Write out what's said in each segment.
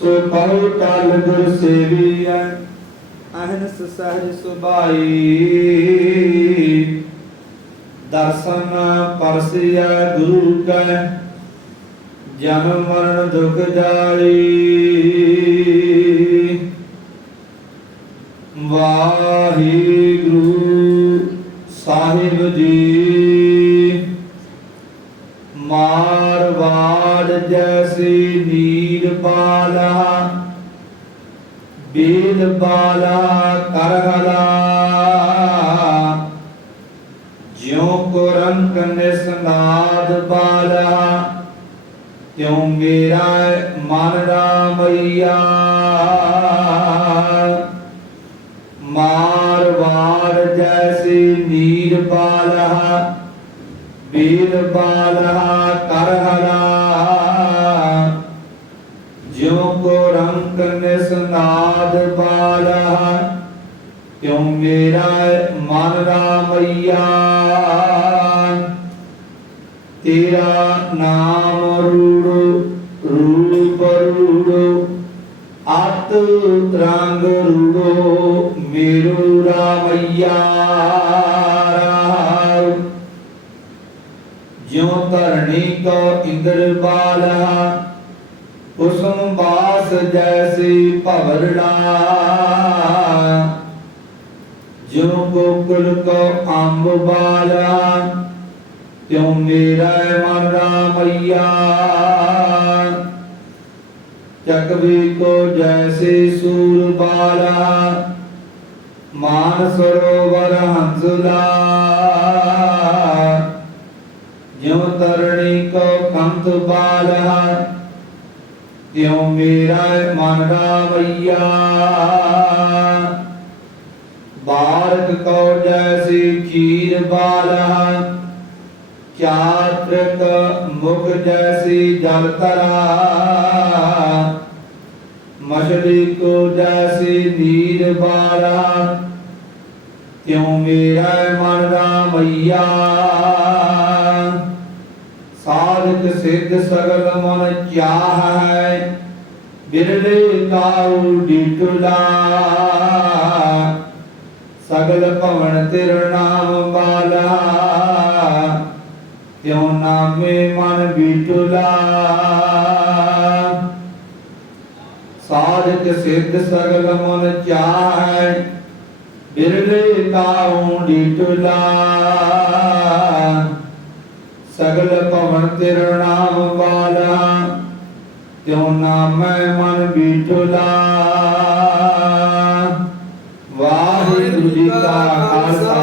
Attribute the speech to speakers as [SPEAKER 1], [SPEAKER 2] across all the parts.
[SPEAKER 1] ਸੋ Q ਟਲ ਗੁਰ ਸੇਵੀਐ। ਅਹਨਸ ਸਹਜ ਸੁਭਾਈ। ਦਰਸ਼ਨ ਪਰਸਿਆ ਗੁਰੂ ਕੈ ਜਨਮ ਮਰਨ ਦੁਖ ਜਾਈ। ਵਾਹਿਗੁਰੂ ਸਾਹਿਬ ਜੀ ਮਾਰਵਾੜ ਜੈਸੀ ਨੀਰ ਬਾਲਾ, ਬੀਲ ਬਾਲਾ ਕਰਹਲਾ ਜਿਉ ਕੋ ਰੰਗ ਨਿਸਨਾਦ ਬਾਲਾ, ਤਿਉ ਮੇਰਾ ਮਨ ਰਾਮਈਆ। ਮਾਰਵਾੜ ਜੈਸੀ ਨੀਰ ਬਾਲਾ ਬੀਰ ਬਾਲਾ ਕਰਹਲਾ ਜਿਉ ਕੋ ਰੰਗ ਨਿਸਨਾਦ ਬਾਲਾ ਕਿਉ ਮੇਰਾ ਮਨ ਰਾਮਈਆ। ਤੇਰਾ ਨਾਮ ਰੂੜੋ, ਰੂਪ ਰੂੜੋ, ਅਤ ਰੰਗ ਰੂੜੋ, ਮੇਰੂ ਰਾਮਈਆ ਰਾਮ ਜਿਉ ਧਰਣੀ ਕੋ ਇੰਦਰ ਬਾਲਾ ਉਸਮ ਬਾਸ ਜੈਸੀ ਭਵਰੜਾ ਜਿਉ ਗੋਕੁਲ ਕੋ ਅੰਬ ਬਾਲਾ, ਤਿਉ ਮੇਰਾ ਮਨ ਰਾਮਈਆ ਚਕਵੀ ਕੋ ਜੈਸੇ ਸੂਰ ਬਾਲਾ, ਮਾਨ ਸਰੋਵਰ ਹੰਸਲਾ ਜਿਉ ਤਰਣੀ ਕੋ ਕੰਤ ਬਾਲਾ ਤਿਉ ਮੇਰਾ ਮਨ ਰਾਮਈਆ ਬਾਰਕ ਕੋ ਜੈਸੀ ਖੀਰ ਬਾਲਾ ਚਾਤ੍ਰਿਕ ਮੁਖ ਜੈਸੀ ਜਲ ਤਰਾ ਮਛਲੀ ਕੋ ਜੈਸੀ ਨੀਰ ਬਾਲਾ, ਤਿਉ ਮੇਰਾ ਮਨ ਰਾਮਈਆ ਸਿੱਧ ਸਗਲ ਮਨ ਚਾਹ ਹੈ, ਬਿਰਲੇ ਕਾਉ ਡਿਟੁਲਾ ਸਗਲ ਭਵਨ ਤੇਰ ਨਾਮ ਬਾਲਾ, ਤਿਉ ਨਾਮੇ ਮਨ ਬਿਟੁਲਾ ਸਾਧਕ ਸਿੱਧ ਸਗਲ ਮਨ ਚਾਹੈ ਬਿਰਲੇ ਕਾਉ ਡਿਟੁਲਾ ਸਗਲ ਭਵਨ ਤੇਰਾ ਨਾਮ ਬਾਲਾ ਤਿਉ ਨਾਮੈ ਮਨ ਬਿਟੁਲਾ ਵਾਹਿਗੁਰੂ ਜੀ ਕਾ ਖਾਲਸਾ,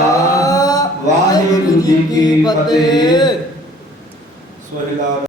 [SPEAKER 1] ਵਾਹਿਗੁਰੂ ਜੀ ਕੀ ਫਤਿਹ।